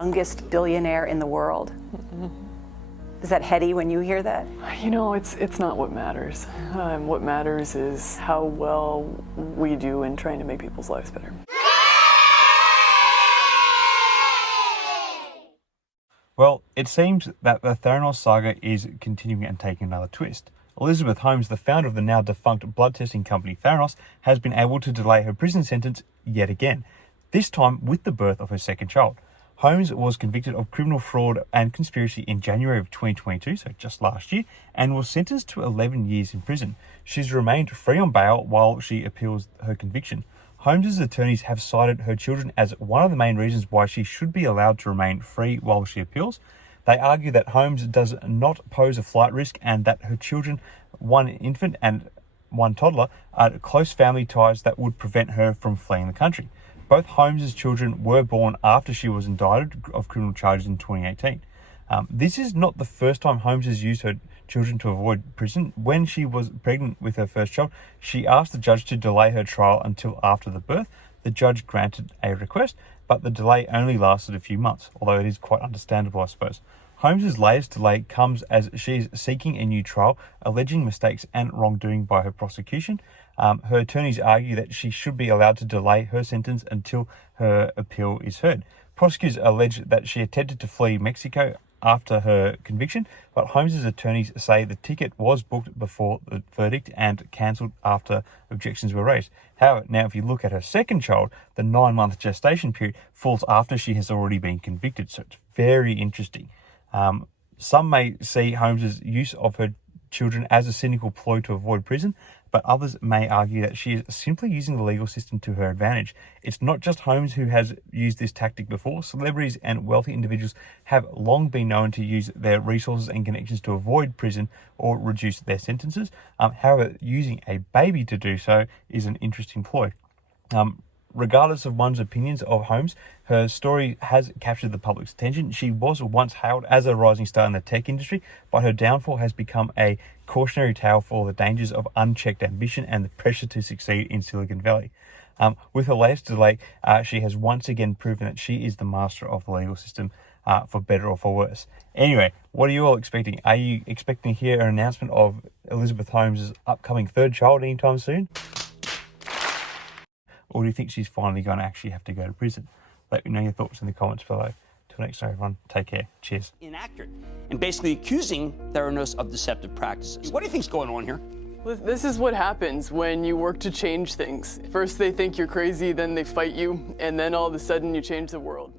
Youngest billionaire in the world. Is that heady when you hear that? You know, it's not what matters. What matters is how well we do in trying to make people's lives better. Well, it seems that the Theranos saga is continuing and taking another twist. Elizabeth Holmes, the founder of the now defunct blood testing company Theranos, has been able to delay her prison sentence yet again, this time with the birth of her second child. Holmes was convicted of criminal fraud and conspiracy in January of 2022, so just last year, and was sentenced to 11 years in prison. She's remained free on bail while she appeals her conviction. Holmes' attorneys have cited her children as one of the main reasons why she should be allowed to remain free while she appeals. They argue that Holmes does not pose a flight risk and that her children, one infant and one toddler, are close family ties that would prevent her from fleeing the country. Both Holmes' children were born after she was indicted of criminal charges in 2018. This is not the first time Holmes has used her children to avoid prison. When she was pregnant with her first child, she asked the judge to delay her trial until after the birth. The judge granted a request, but the delay only lasted a few months, although it is quite understandable, I suppose. Holmes' latest delay comes as she is seeking a new trial, alleging mistakes and wrongdoing by her prosecution. Her attorneys argue that she should be allowed to delay her sentence until her appeal is heard. Prosecutors allege that she attempted to flee Mexico after her conviction, but Holmes' attorneys say the ticket was booked before the verdict and cancelled after objections were raised. However, now if you look at her second child, the 9-month gestation period falls after she has already been convicted, so it's very interesting. Some may see Holmes' use of her children as a cynical ploy to avoid prison, but others may argue that she is simply using the legal system to her advantage. It's not just Holmes who has used this tactic before. Celebrities and wealthy individuals have long been known to use their resources and connections to avoid prison or reduce their sentences. However, using a baby to do so is an interesting ploy. Regardless of one's opinions of Holmes, her story has captured the public's attention. She was once hailed as a rising star in the tech industry, but her downfall has become a cautionary tale for the dangers of unchecked ambition and the pressure to succeed in Silicon Valley. With her latest delay, she has once again proven that she is the master of the legal system, for better or for worse. Anyway, what are you all expecting? Are you expecting to hear an announcement of Elizabeth Holmes' upcoming third child anytime soon? Or do you think she's finally going to actually have to go to prison? Let me know your thoughts in the comments below. Till next time, everyone, take care. Cheers. Inaccurate, and basically accusing Theranos of deceptive practices. What do you think's going on here? This is what happens when you work to change things. First they think you're crazy, then they fight you, and then all of a sudden you change the world.